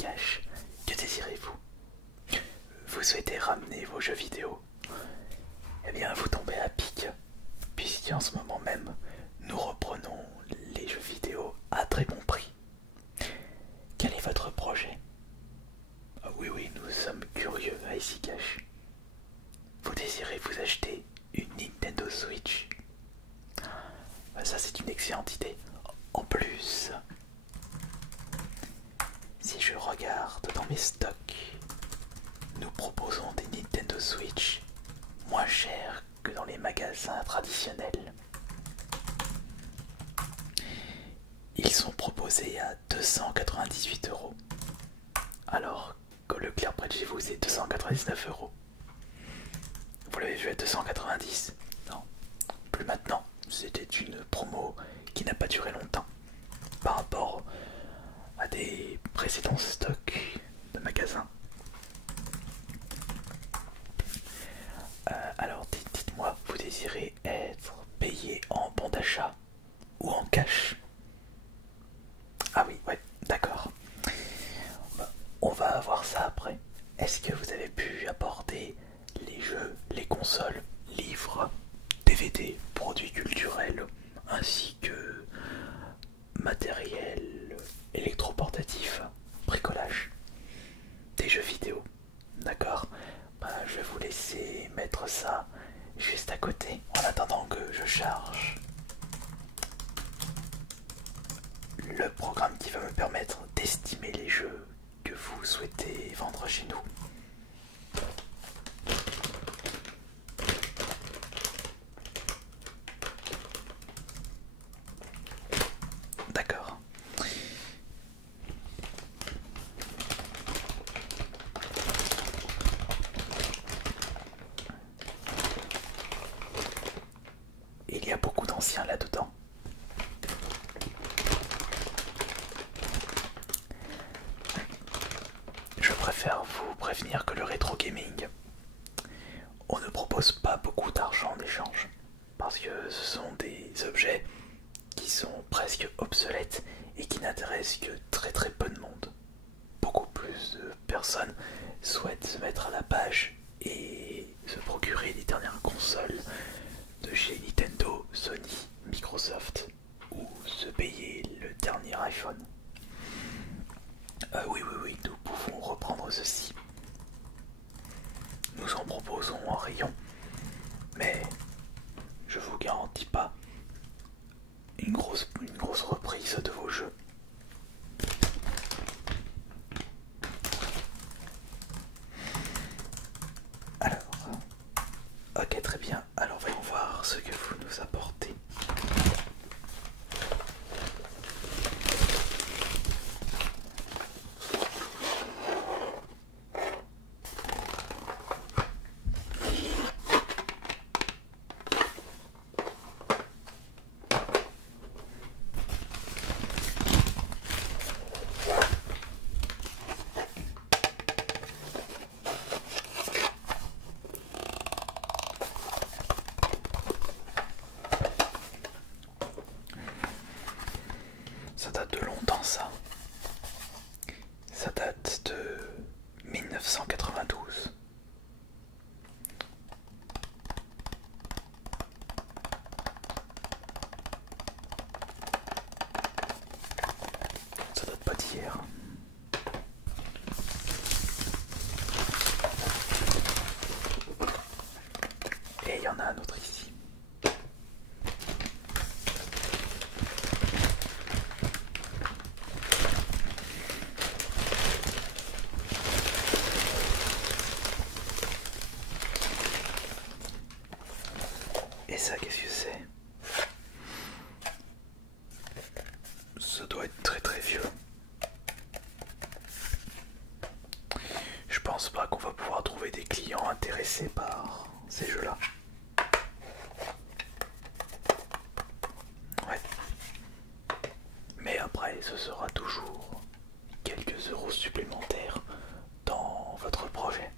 Cash. Que désirez-vous? Vous souhaitez ramener vos jeux vidéo? Eh bien, vous tombez à pic, puisqu'en ce moment même, nous reprenons les jeux vidéo à très bon prix. Quel est votre projet? Ah oui, oui, nous sommes curieux à Ici Cash. Vous désirez vous acheter une Nintendo Switch? Ça, c'est une excellente idée. En plus, si je regarde dans mes stocks, nous proposons des Nintendo Switch moins chers que dans les magasins traditionnels. Ils sont proposés à 298 €, alors que le Leclerc près de chez vous c'est 299 €. Vous l'avez vu à 290? Non, plus maintenant. C'était une promo qui n'a pas duré longtemps par rapport à des précédents stocks de magasins. Alors dites-moi, vous désirez être payé en bon d'achat ou en cash? Ah oui, ouais, d'accord. On va voir ça après. Est-ce que vous avez pu apporter les jeux, les consoles, livres, DVD, produits culturels, ainsi que matériel électroportatif, bricolage, des jeux vidéo? D'accord. Je vais vous laisser mettre ça juste à côté en attendant que je charge le programme qui va me permettre d'estimer les jeux que vous souhaitez vendre chez nous. D'accord. Il y a beaucoup d'anciens là-dedans. Je préfère vous prévenir que le rétro gaming, on ne propose pas beaucoup d'argent en échange, parce que ce sont des objets qui sont presque obsolètes et qui n'intéressent que très très peu de monde. Beaucoup plus de personnes souhaitent se mettre à la page et se procurer les dernières consoles de chez Nintendo, Sony, Microsoft ou se payer le dernier iPhone. Oui, oui, oui, nous pouvons reprendre ceci. Nous en proposons en rayon, mais je vous garantis pas une grosse reprise de vos jeux. Alors, ok, très bien. Alors voyons voir ce que vous nous apportez. Ça date de longtemps, ça. Ça date de 1992. Ça date pas d'hier. Et il y en a un autre ici. Et ça, qu'est-ce que c'est? Ça doit être très très vieux. Je pense pas qu'on va pouvoir trouver des clients intéressés par ces jeux-là. Ouais. Mais après, ce sera toujours quelques euros supplémentaires dans votre projet.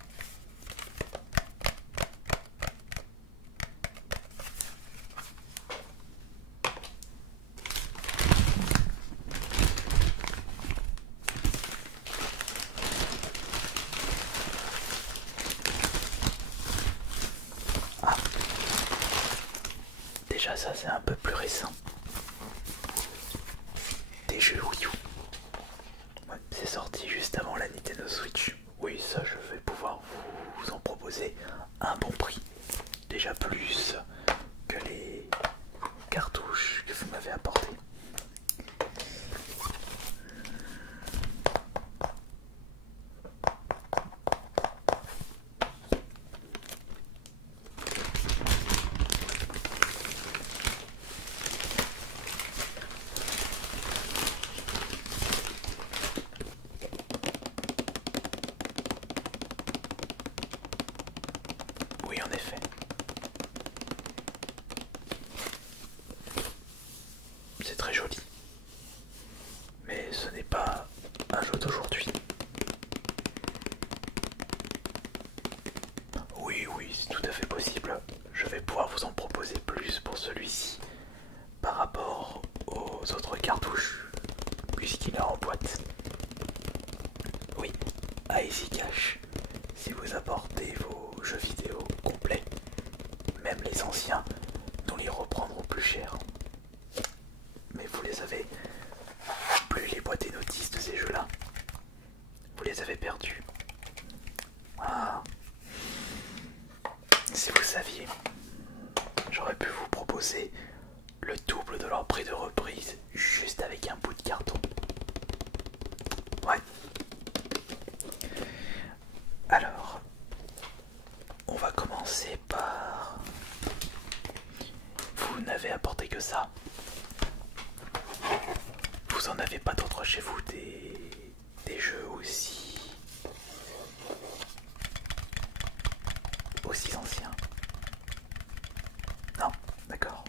c'est un peu plus récent. Des jeux Wii U. Ouais, c'est sorti juste avant la Nintendo Switch. Oui, ça je vais pouvoir vous en proposer un bon prix. Déjà plus que les cartouches que vous m'avez apportées. Oui, en effet. C'est très joli. Mais ce n'est pas un jeu d'aujourd'hui. Oui, oui, c'est tout à fait possible. Je vais pouvoir vous en proposer plus pour celui-ci par rapport aux autres cartouches, puisqu'il est en boîte. Oui, à Easy Cash, si vous apportez vos jeux vidéo complets, même les anciens, nous les reprendrons plus cher. Mais vous les avez plus, les boîtes et notices de ces jeux-là. Vous les avez perdus. Ah. Si vous saviez, j'aurais pu vous proposer le double de leur prix de reprise juste avec un bout de carton. Ouais. Alors, on va commencer par... Vous n'avez apporté que ça. Vous en avez pas d'autres chez vous, des jeux aussi anciens? Non, d'accord.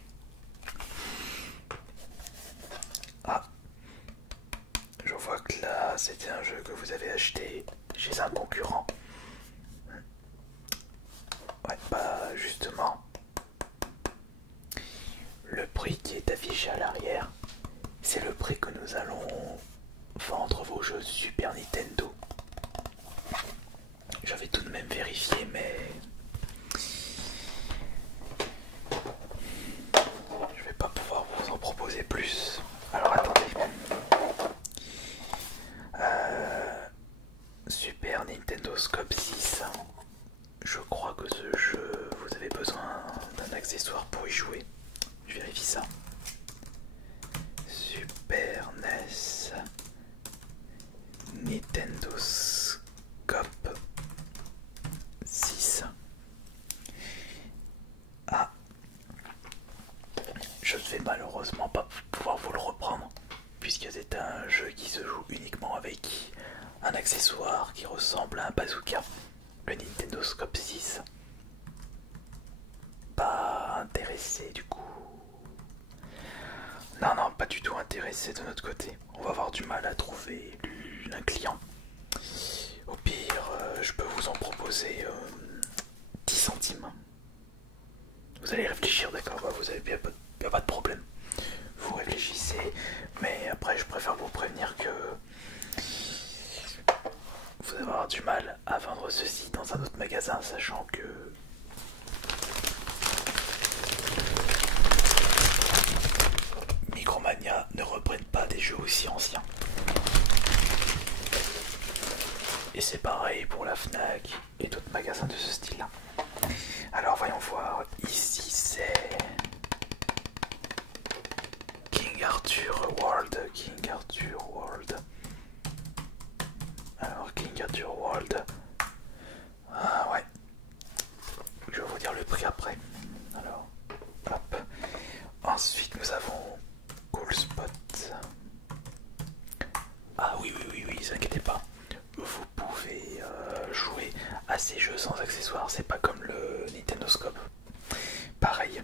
Ah, je vois que là, c'était un jeu que vous avez acheté chez un concurrent. Ouais, bah justement, le prix qui est affiché à l'arrière, c'est le prix que nous allons vendre vos jeux Super Nintendo. J'avais tout de même vérifié, mais je vais pas pouvoir vous en proposer plus. Alors attendez. Super Nintendo Scope 6. Je crois que ce jeu, vous avez besoin d'un accessoire pour y jouer. Je vérifie ça. Super NES Nintendo Scope 6. Ah, je ne vais malheureusement pas pouvoir vous le reprendre, puisque c'est un jeu qui se joue uniquement avec un accessoire qui ressemble à un bazooka, le Nintendo Scope 6. Pas intéressé du coup. Non, non, pas du tout intéressé de notre côté. On va avoir du mal à trouver un client. Au pire, je peux vous en proposer 10 centimes. Vous allez réfléchir, d'accord? Bah, vous avez bien pas de problème. Vous réfléchissez, mais après je préfère vous prévenir que vous allez avoir du mal à vendre ceci dans un autre magasin, sachant que Micromania ne reprennent pas des jeux aussi anciens. Et c'est pareil pour la Fnac et d'autres magasins de ce style-là. Alors voyons voir, ici c'est King Arthur World. King Arthur World. Alors King Arthur World. Ah ouais. Je vais vous dire le prix après. Alors, hop. Ensuite nous avons Cool Spot. Ah oui, oui, oui, oui, ne vous inquiétez pas. Vous pouvez jouer à ces jeux sans accessoires, c'est pas comme le Nintendo Scope. Pareil.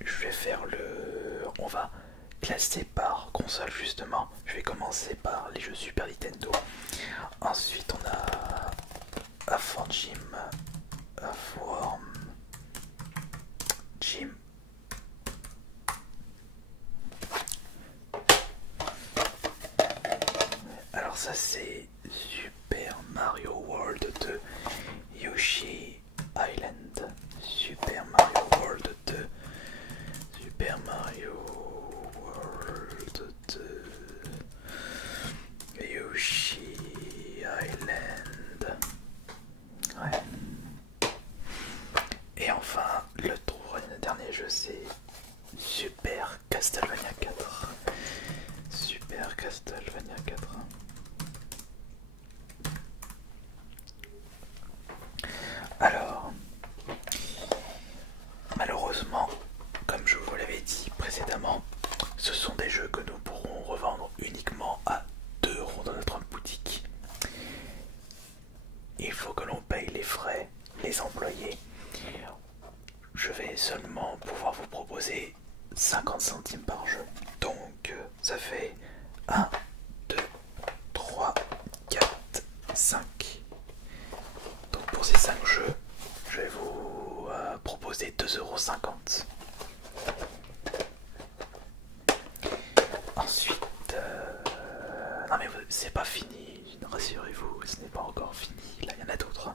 Je vais faire le... On va classer par console justement. Je vais commencer par les jeux Super Nintendo. Ensuite on a Afan Jim, Afworm, Jim. Alors ça c'est Super Mario World 2, Yoshi Island, Super Mario World 2, ça fait 1, 2, 3, 4, 5. Donc pour ces 5 jeux, je vais vous proposer 2,50 €. Ensuite, non mais c'est pas fini, rassurez-vous, ce n'est pas encore fini, là il y en a d'autres.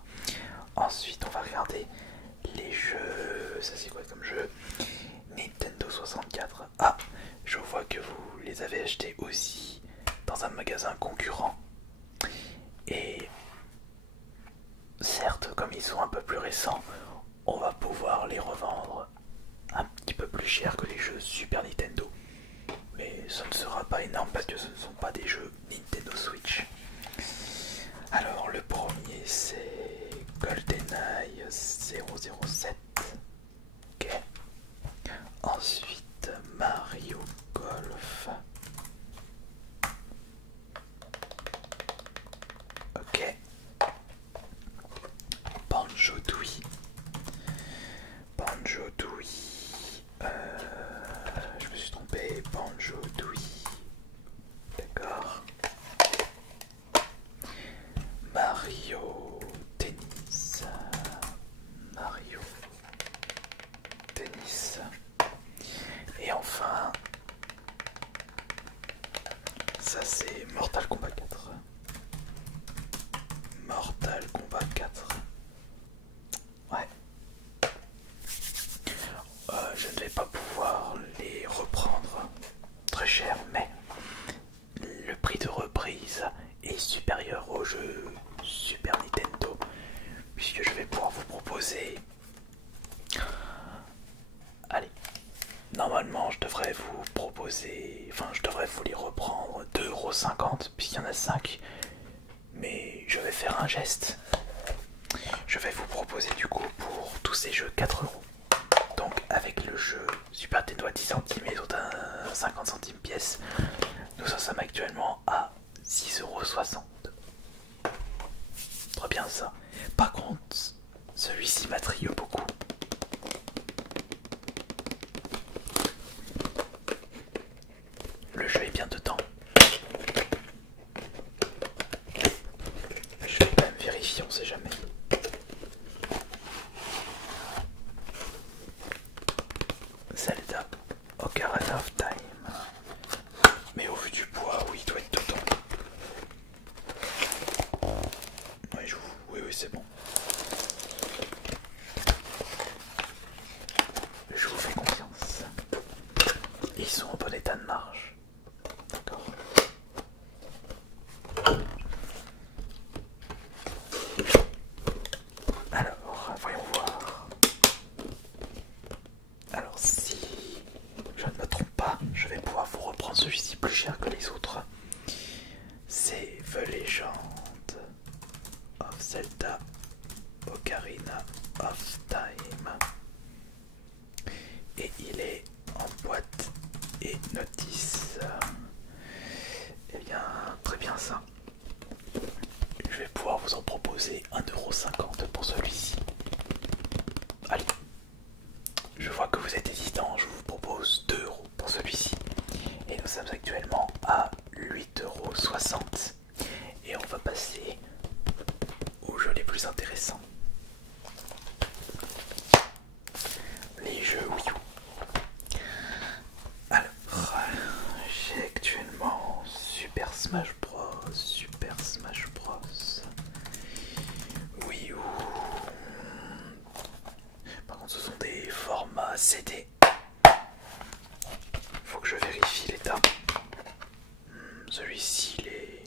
Ensuite on va regarder les jeux, ça c'est quoi comme jeu? Nintendo 64. Ah, je vois que vous les avez achetés aussi dans un magasin concurrent. Et certes, comme ils sont un peu plus récents, on va pouvoir les revendre un petit peu plus cher que les jeux Super Nintendo. Mais ça ne sera pas énorme parce que ce ne sont pas des jeux Nintendo Switch. Alors le premier c'est GoldenEye 007. Ok. Ensuite Mario Golf. Ok. Banjo-Tooie. Banjo-Tooie. Je me suis trompé. Banjo-Tooie. D'accord. Mario Tennis. Mario Tennis. Et enfin, ça c'est Mortal Kombat 4. Mortal Kombat 4. Ouais. Je ne vais pas pouvoir les reprendre très cher, mais le prix de reprise est supérieur au jeu Super Nintendo, puisque je vais pouvoir vous proposer. Allez, normalement je devrais vous proposer, enfin je devrais vous les reprendre 2,50 €, puisqu'il y en a 5, mais je vais faire un geste. Je vais vous proposer du coup pour tous ces jeux 4 €. Donc avec le jeu Super Nintendo à 10 centimes et les autres à 50 centimes pièce, nous en sommes actuellement à 6,60 €. Très bien ça. Par contre, celui-ci m'attrille beaucoup. Le jeu est bien dedans. Je vais quand même vérifier, on sait jamais. Zelda Ocarina of Time. Mais au vu du poids, oui, il doit être dedans. Oui, c'est bon. Je vous fais confiance. Ils sont en bon état de marche. D'accord. Alors, voyons voir. Alors, si je ne me trompe pas, je vais pouvoir vous reprendre celui-ci plus cher que les autres. C'est The Legend of Zelda Ocarina of Time. Et il est en boîte et notice. Eh bien, très bien ça. Je vais pouvoir vous en proposer 1,50 € pour celui-ci. Allez, je vois que vous êtes hésitant, je vous propose 2 € pour celui-ci. Et nous sommes actuellement à 8,60 €. Et on va passer aux jeux les plus intéressants. Les jeux Wii U. Alors, j'ai actuellement Super Smash Bros. Super Smash Bros. Wii U. Par contre, ce sont des formats CD. Faut que je vérifie l'état. Celui-ci, il est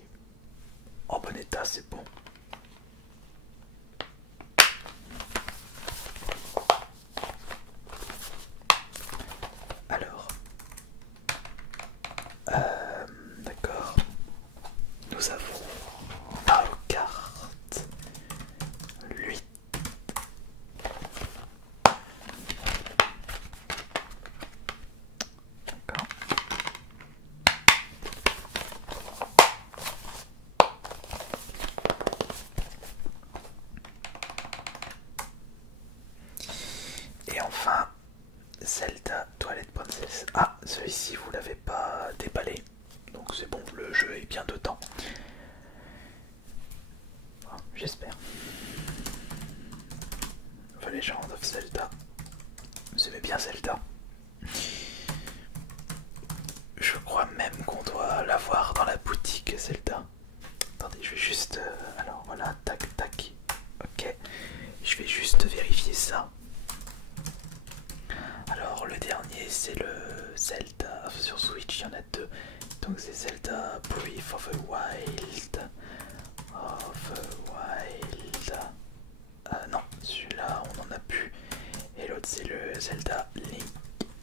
en bon état, c'est bon. Alors, d'accord. y en a deux. Donc c'est Zelda Breath of the Wild. Non, celui-là on en a plus. Et l'autre c'est le Zelda Link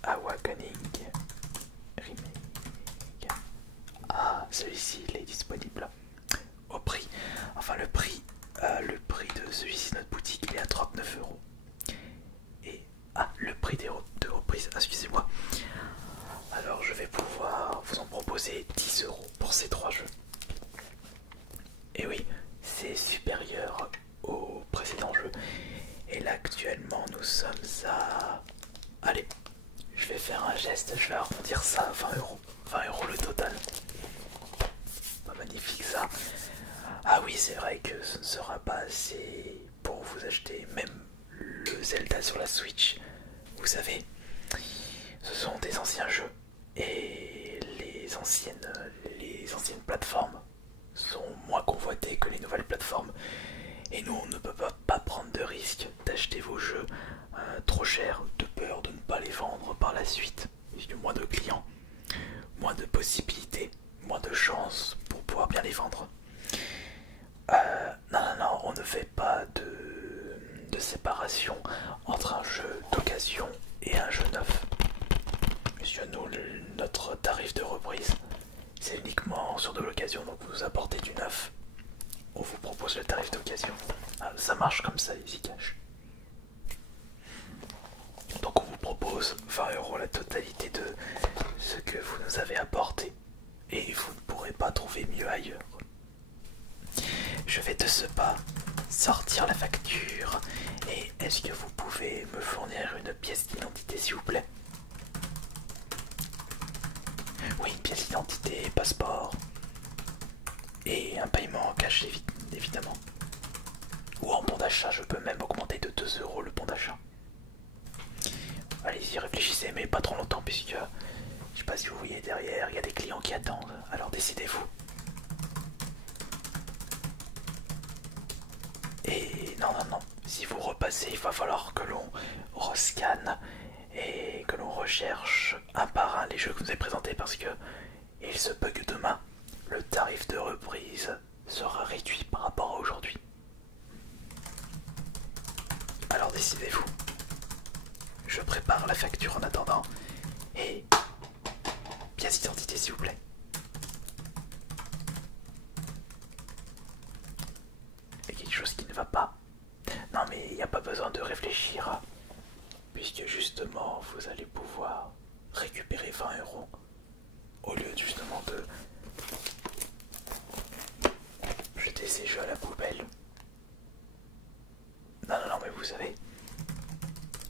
Awakening Remake. Ah, celui-ci il est disponible au prix. Enfin le prix de celui-ci notre boutique il est à 39 €. Et le prix de reprise, excusez-moi. Alors je vais pouvoir vous en proposer 10 € pour ces trois jeux. Et oui, c'est supérieur au précédent jeu. Et là actuellement nous sommes à... Allez, je vais faire un geste, je vais arrondir ça à 20 €. 20 € le total. Pas magnifique ça. Ah oui, c'est vrai que ce ne sera pas assez pour vous acheter même le Zelda sur la Switch. Vous savez, ce sont des anciens jeux et les anciennes plateformes sont moins convoitées que les nouvelles plateformes. Et nous, on ne peut pas prendre de risque d'acheter vos jeux trop chers de peur de ne pas les vendre par la suite. Il y a moins de clients, moins de possibilités, moins de chances pour pouvoir bien les vendre. Non, on ne fait pas de séparation entre un jeu d'occasion et un jeu neuf. Monsieur, nous, notre tarif de reprise, c'est uniquement sur de l'occasion, donc vous apportez du neuf, on vous propose le tarif d'occasion. Ça marche comme ça, Easy Cash. Donc on vous propose 20 € la totalité de ce que vous nous avez apporté, et vous ne pourrez pas trouver mieux ailleurs. Je vais de ce pas sortir la facture. Et est-ce que vous pouvez me fournir une pièce d'identité s'il vous plaît? Oui, une pièce d'identité, passeport. Et un paiement en cash évidemment. Ou en bon d'achat, je peux même augmenter de 2 € le bon d'achat. Allez-y, réfléchissez, mais pas trop longtemps puisque je sais pas si vous voyez derrière, il y a des clients qui attendent. Alors décidez-vous. Et non, si vous repassez, il va falloir que l'on rescanne et que l'on recherche un par un les jeux que vous avez présentés parce que il se peut que demain, le tarif de reprise sera réduit par rapport à aujourd'hui. Alors décidez-vous. Je prépare la facture en attendant et pièce d'identité s'il vous plaît. Il y a quelque chose qui ne va pas. Non mais il n'y a pas besoin de réfléchir, puisque justement vous allez pouvoir récupérer 20 € au lieu justement de jeter ces jeux à la poubelle. Non, mais vous savez,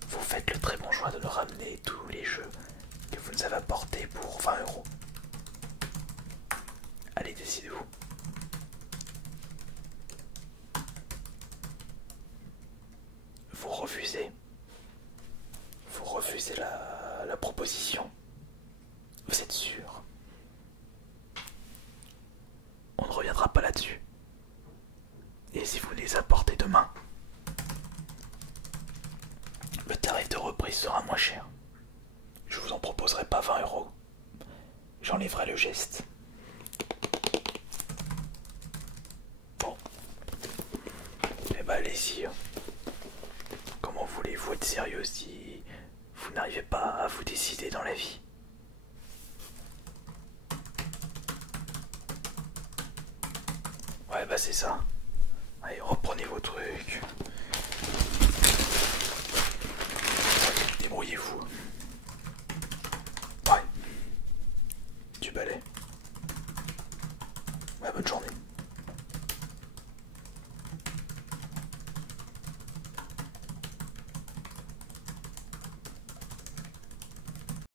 vous faites le très bon choix de nous ramener tous les jeux que vous nous avez apportés pour 20 €. Allez, décidez-vous. Vous refusez. Vous refusez la proposition. Vous êtes sûr? On ne reviendra pas là-dessus. Et si vous les apportez demain, le tarif de reprise sera moins cher. Je vous en proposerai pas 20 €. J'enlèverai le geste. Bon. Eh ben allez-y. Comment voulez-vous être sérieux si vous n'arrivez pas à vous décider dans la vie? Ouais bah c'est ça. Allez, reprenez vos trucs. Débrouillez-vous. Ouais. Du balai. Ouais, bonne journée.